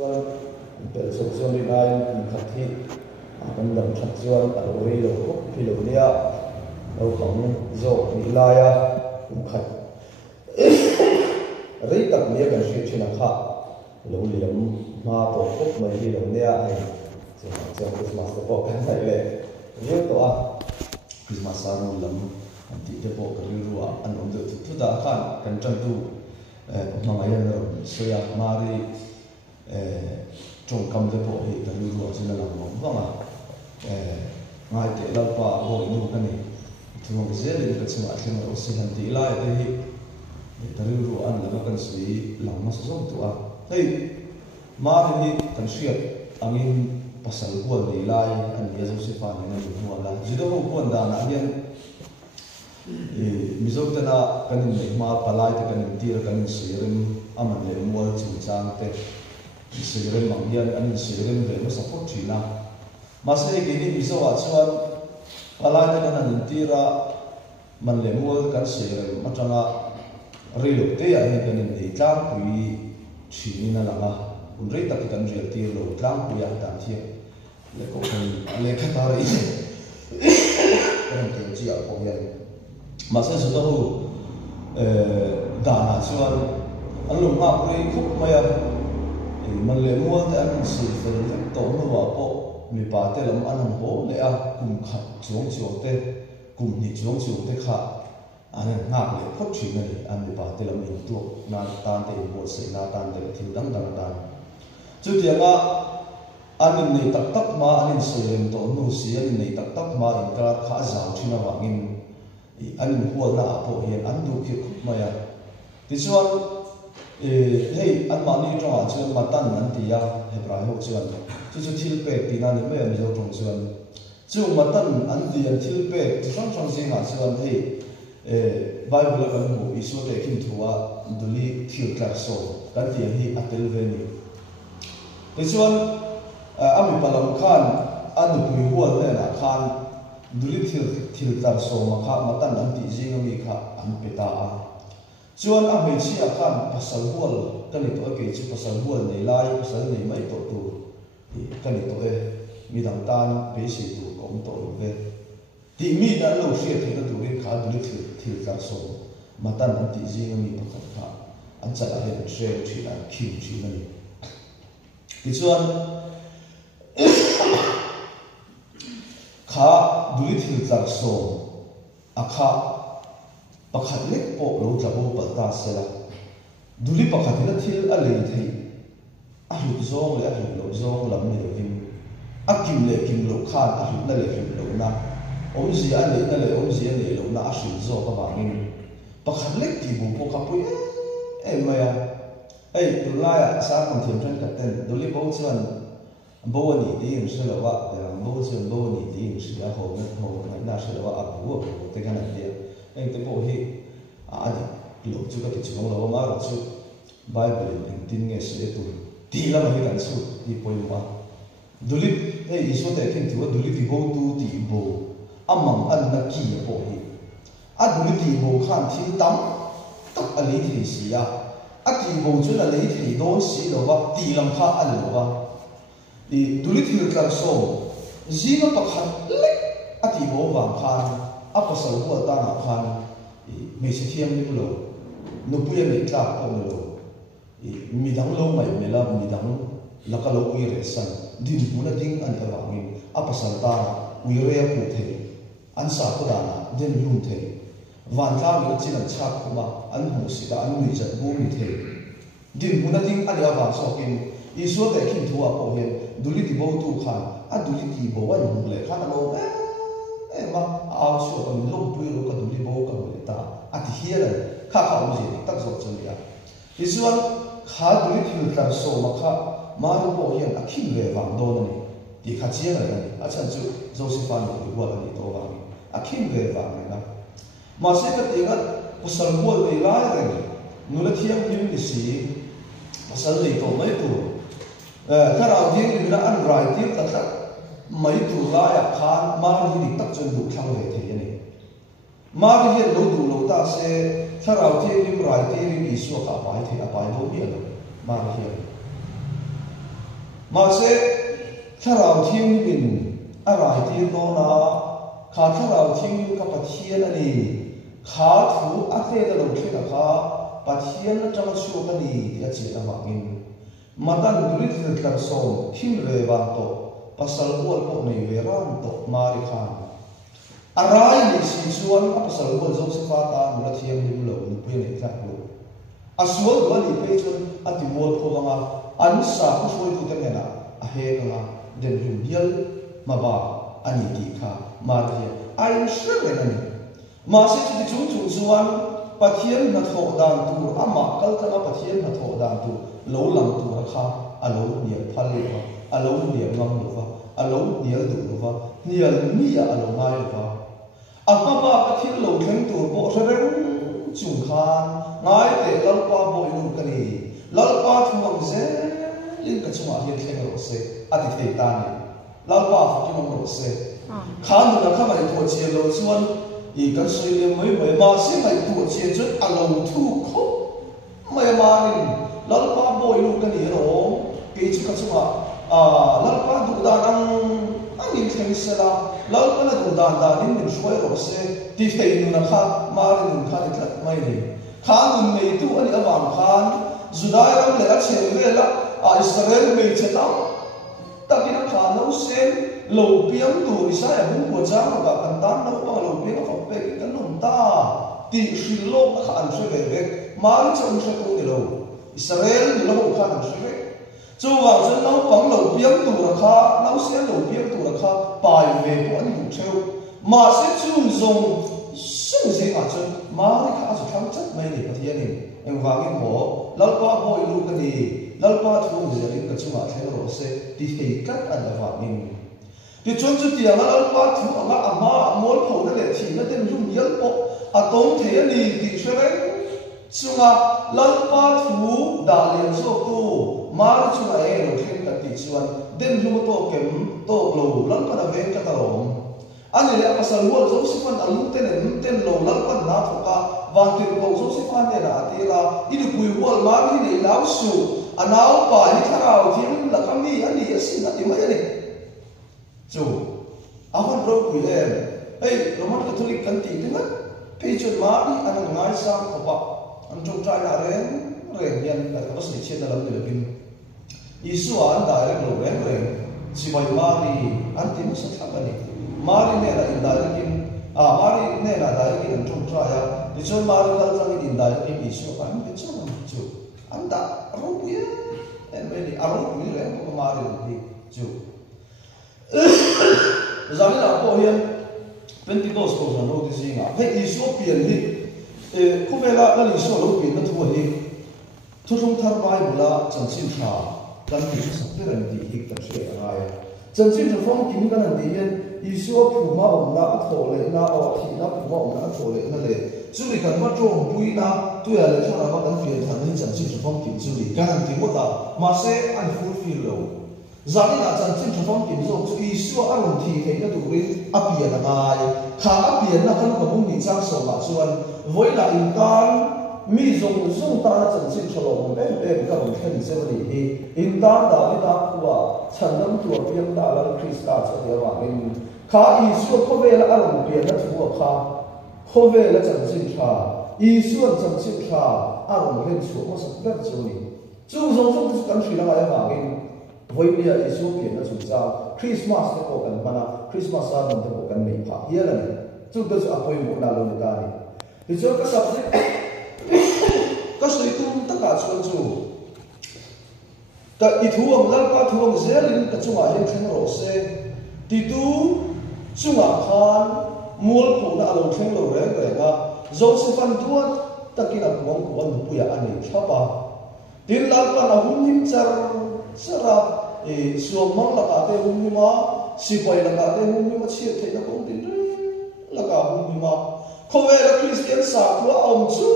Pel so so ni nai khathi kan dam thak chuan alori lo ko philo nia lo khong zo ni laya khat rei tak nia kan shi thina kha lo liam ma to ko mai hi lo nia ai so Christmas ko kan sai le yo to a Christmas anu lam anti te po ka ru a an om tu da kan chang tu ma ngai no so ya mari trong cầm cái bộ hệ thống lưu trên là làm mỏng vâng ngay để lao qua bộ lưu cái này thường cái dễ lên cái sinh hoạt khi mà oxy hành tỷ lại thì hệ thống lưu ăn là nó cần suy làm mà sử dụng tụi hey mà thì cần suy anh em pasal buồn để lại anh em dùng phản này dùng buồn là chỉ đâu buồn đàn anh em mình dùng tên là cái này mà palai thì cái này tiền cái này sử dụng anh em mua chủ trang thế Siren mangyan an siren ve no support china masai gini biso achuan alai na nan tira man le mual kan siren matanga rilo te a he kan ni tlang pui chini na langa unrei tak kan rial ti lo tlang pui an tan thia le ko kan le kha ta ri kan ke chi a ko yan masai su to da na chuan an lu ma pui khuk maya man le mua te an si fel to no wa po mi pa te lam an ho le a kum khat chuang chuang te kum ni chuang chuang te kha an ngak le phot thi na ni an mi pa te lam in tu na tan te bo se na tan te thil dang dang dan chu ti nga an ni tak tak ma an se lem to no si an ni tak tak ma in ka kha zau thina wa ngin an hual na po hian an du khi khup ma ya ti chuan hey an mani trong chuan matan nan tia hebrai ho chuan chu thil pe tina ni me an zo trong chuan chu matan an ti an thil pe trong trong singa chuan hey bible kan mu isu te kim thuwa duli thil klar so kan ti hi atel ve ni ti chuan ami palam khan an pui hual le na khan duli thil klar so ma kha matan an ti jinga mi kha an peta a chuan a mei chi a khan pasal hual kan ni to ke chi pasal hual nei lai pasal nei mai to tu kan ni to mi dang tan pe si tu kom to ve ti mi dan lo hria the na tu rin kha du thil ka so matan an ti ji mi pakhat kha an cha a he tre thi an khiu chi na ni ti chuan kha du thil ka so a kha pakhat lek po lo tlabu palta sela duli pakhat na thil a lei thei a hu zong le a hu lo zong lam ni vim a kim le kim lo khan a hu na le kim lo na om ji a le na le om ji a le lo na a shin zo ka ba ngin pakhat lek ti bu po ka pui ma ya ei tu la ya sa kan thiam than ka ten duli bo chuan bo ni ti in se lo wa de bo chuan bo ni ti in se a ho na se lo wa a bu te kan a dia anh tới bộ hi đi lục chú các cái chuyện lâu mà chú Bible in tin nghe sẽ tu tí lắm hay cần chú đi bồi mà duli hey isu te khen tu duli ti bo tu ti bo amang an na ki bộ hi duli ti bo khan thi tam tak ali thi si ya ti bo chu na lấy thi don si lo wa ti lam kha al lo wa di duli ti ka so zino pakhat lek ti bo wang khan apa salhu ta na khan me se thiam ni lo no puya le tla ko lo mi dang lo mai me la mi dang la ka lo ui re san din puna ding an awangin apa sal ta ui re pu the an sa ko da na den lun the van tla mi chin an chak ko ba an hu si da an mi jat bu mi the din puna ding an awang so kin isu te kin thuwa ko he duli ti bo tu khan duli ti bo wan le khan lo mà áo sửa còn lông bùi lông còn đi bố còn người ta thì hiền là khác hậu gì tác dụng chân địa thì xuân khá đối thì làm sổ mà khá mà nó bộ hiền khi về vàng đô này thì khá chia là này chân chữ Josephine của vua là đi tô vàng khi về vàng này đó mà sẽ có tiếng có sân vua này lái này nó là thiêng như cái gì mà sân này tổ mấy tổถ้าเราเที่ยงอยู่นะอันไรเที่ยงตัดmấy tụ lai à khan mà hi đi tắc chân đủ khang về thế này mà hi lâu đủ lâu ta sẽ thay vào thế đi rai thế đi đi xua cả bài thế à bài vô biết mà hi mà sẽ thà rào thiên bình à rải tiền đó na khá thà rào thiên các bát thiên này khá thủ ác thế đó là thế là khá bát thiên nó trong số cái này thì chỉ là vàng in mà ta người đi làm xong thiên về vàng to pasal buat kok này về ram to mà đi khăn à rải này xin xuân pasal buat giống như phát ta một thiên như lâu như bây này khác luôn à xuân đó đi bây giờ à thì buat kok mà anh sa cũng xuôi tụi cái này à hè cái mà đến dùng hiel mà bà anh ấy đi khá mà thì anh sẽ cái này mà sẽ chỉ chúng xuân bát thiên nó thọ đàn tu ama câu cái bát thiên nó thọ đàn tu lâu lắm tu là khá à lâu nhiều phật lệ à lâu nhiều ngon được à lâu nhiều được và nhiều mi à lâu mai được à mà bát thiên lâu khen tu bộ sẽ đến chung khan ngay để lâu qua bộ luôn cái này lâu qua thu bằng dễ liên cái chung à hiện khen rồi sẽ à thì thấy ta này lâu qua phải cái mong rồi sẽ khán được là các bạn thua chia lâu xuân ý cái suy nghĩ mới mà sẽ phải thua chia chút à lâu thu khóc mà nên lâu qua bộ luôn cái này rồi cái chỉ cái chung à lâu qua đủ đàn anh nhìn thấy sẽ là lâu qua là đủ đàn nên mình suy rồi sẽ thì thấy nữa là khác mà nên khác thì thật mấy này khán mình tu anh ở vàng khán Judah ông lại chế về là Israel mình chế lắm ta khi nó khán nấu sen lẩu biếng tuổi sai ở vùng của cha và cần tan nấu bằng lẩu biếng nó phải cái nồng ta tỷ suy lô nó khán suy về mà trong suy cũng được Israel thì nó không khán suy về chú vào chân nấu bằng lẩu biếng tuổi là khá nấu sen lẩu biếng tuổi là khá bài về của anh cũng treo mà sẽ chung dùng sự gì cả chân mà cái khá sẽ thắng chất mấy này có thiên này em vàng em bỏ lâu qua bôi luôn cái gì lâu qua thu gì đến cái chung thế rồi sẽ đi thấy cách anh là vàng em thì chốn chút tiền là lâu qua thu mà mà muốn khẩu nó để chỉ nó tên dùng nhớ bộ à tốn thế này thì sẽ đấy chung lâu qua thu đã liền số tu mà chung là em rồi thêm cả tỷ chuan tên dùng to kém to lâu lâu qua là về cái tàu anh ấy là pasal buat Josephan alu ten lo lapan na thoka van tin ko Josephan ne na ti la idu pui wal ma ni nei lau su anau pa ni tharau thim la kami ani asin ati mai ani chu awan ro pui le ei roman catholic kan ti tinga pe chun ma ni an ngai sang khopa an chung trai na ren yan la ka sni chen na lam ni bin isu an da re lo ren si mai ma ni an ti mu sa thak ani Mari ne là indaikin Mari ne là daikin an chung trai ya thì cho Mari kal sang indaikin isu an ke chu chu an da ro ya en me aro ni le ko Mari ni chu zani la ko hian Pentecost ko zan ro ti singa he isu pian hi ko vela la isu lo pian na thu hi thu thung thar Bible chan sin tha kan ti su sak te ran ti hik ta se ai chan sin phong kim kan an ti hian Isu phuma omna thole na o thi na phuma omna thole na le chuli kan ma tong pui na tu ya le thana ma kan fian than ni chan chi phong kim chuli kan ti mo ta ma se an fulfill lo zani na chan chi phong kim zo chu isu a ron thi he na du ri a pia na ngai kha a pia na kan ko bung ni chang so ma chuan voi la in kan mi zong ta na chan chi cholo mo be ka ron khen se ni hi in ta da ni ta kwa chan nam tu piang da la Krista cha dia wa in khá Isu có về là ăn biển nó thua khá có về là chẳng chịu khá Isu chẳng chịu khá ăn lên xuống mà sắp đất chỗ này chú giống chúng ta chỉ là cái vàng in với bây giờ Isu biển nó chúng ta Christmas nó có cần mà Christmas ra mình có cần mình phá hiền là này chúng ta sẽ apoi một nào luôn ta này thì cho các sắp xếp các sự tu tất cả chuyện chú tại ít thua mà các thua dễ lên các chúng ta hiện thành rồi sẽ thì tu chung khan mua phụ na lo theng lo re nga Josephan tuat takina kuang puya ani thapa tin la pa na hum him char sara suam mang la ka te hum hima sipai la ka te hum hima chia the na kong tin la ka hum hima khowe la Christian sa tua om chu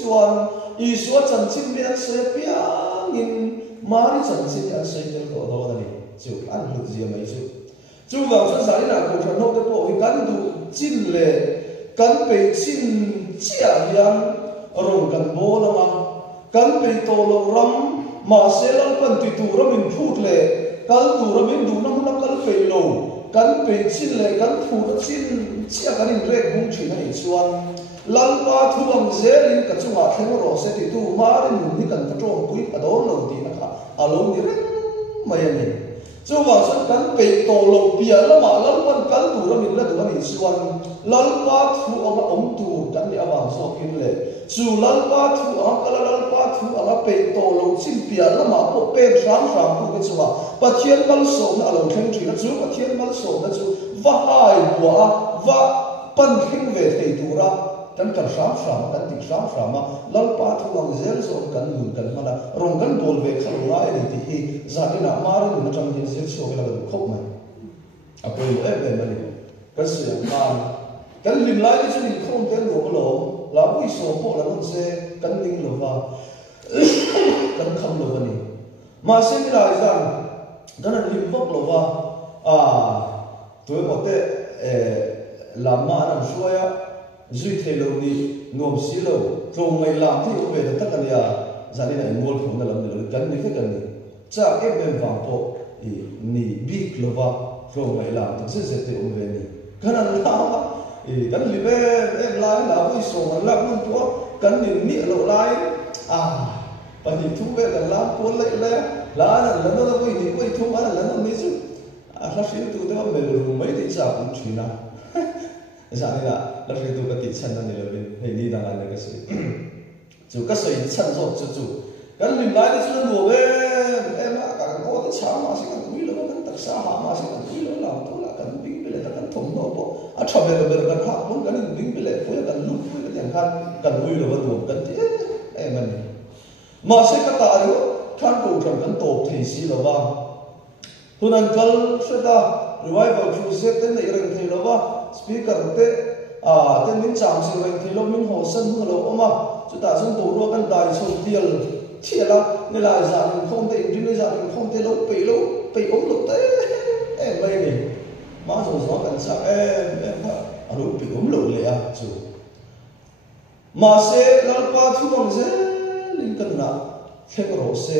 chuan Isu chan chin me se piang in mari chan chin ya se te do do ni chu an lu ji mai chu chú vào cho giải là cổ thần nô cái bộ cán đủ chín lệ cán bể chín chia hiền rồi cán bố là mà cán bể tổ lồng rắm mà sẽ làm phần tùy tù ra mình phút lệ kal tu ra min du na huna kal pe lo kan pe chin le kan thu na chin chia kan in rek hung thin ani chuan lal pa thu ang zelin ka chunga theng ro se ti tu ma rin ni kan ta tong pui ador lo ti na kha alo ni re mai ani chu wa san kan pe to lo pia la ma lal pan kal tu ra min la du ani chuan lal pa thu ang om tu kan ni awang so kin le chu lal pa thu ang kala lal pa thu ang pe to lo chin pia la ma po pe ram ram tu ke chuwa pathian mal so na alo theng thi na chu pathian mal so na chu va hai wa va pan khing ve thei tu ra kan kan ram ram kan ti ram ram lal pa thu ang zel so kan nun kan mana rong kan bol ve khal lai ni ti hi za ni na mar ni na chang ni zel so ke la khop mai apoi lo e be mani kan su yang man kan lim lai ni chu ni khom ten lo lo la bui so po la non se kan ning lo va kan kham lo ni ma se mi lai zang kan lim bok lo va tu mo te la ma ram shuaya zui the lo ni nom si lo to mai lam thi o ve ta kan ya zani na ngol phon na lam ni kan ni kan ni cha ke ben wang po ni big lo va to mai lam ta se se te o ve ni kan la kan li be lai la bui so man la nun to kan ni mi lo lai pa ni thu be kan la ko le le la na no da bui ni bui thu ma la no ni chu la shi tu de me lo mai ti cha kun chi na za ni la la shi tu ka ti chan na ni lo bin hei ni da la ne ka si chu ka soi chan so chu kan li lai de chu no be ma ka ko ta cha ma si kan ui lo kan tak sa ha ma si kan ui lo la to la kan bing be le kan thom no po a tha be le kan ha mun kan bing be le fu kan lu fu kan kan ui lo ba du kan ti man ma se ka ta ro kan ko kan to thei si lo ba hunan kal seta revival crusade ten nei reng thei lo ba speaker te ten min cham se reng thei lo min ho san hu lo oma chu ta san to ro kan dai so tial thiala ne la za ni khom te in ni za ni khom te lo pe om lo te mai ni ma so kan sa ha aro pe om lo le a chu ma se lal pa thu bang se lin kan na khem ro se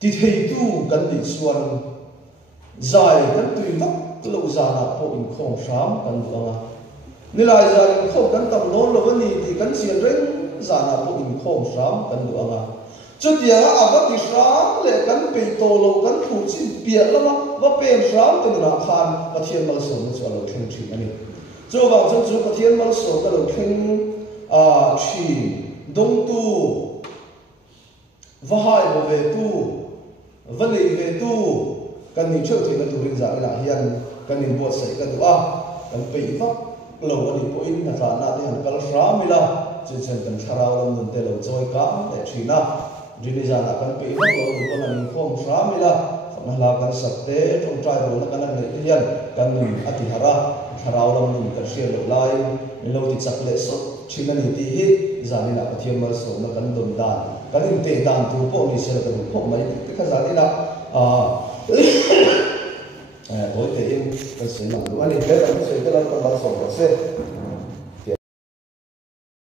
ti thei tu kan ni chuan zai kan tui vak lo za na po in khong ram kan anga ni lai za in khom kan tam non lo ni ti kan sian reng za na po in khong ram kan anga chu dia a ba ti ram le kan pe to lo kan thu chin pia lama va pe ram kan na khan pathian mal so na chu lo theng thi ani chu ba chu pathian mal so ka lo theng thi dong tu va hai bo ve tu va nei ve tu kan ni cheu thei na tu ring za la hian kan ni bo sai kan wa kan pe vak lo ani po in na na te han kal ram mila chu chen kan tharau lam nun te lo choi ka te thina rini za na kan pe vak lo ko na ni khom ram mila na la kan sak te trong trai ro na kan nei hian kan ni ati hara tharau lam nun kan share lo lai ni lo ti chak le so thina ni ti hi za ni na pathian mal so na kan dum dan kan in te dan tu po ni se kan po mai te kha za ni na bối thể in cái sự nặng của anh ấy là cái sự cái là con bao sổ sẽ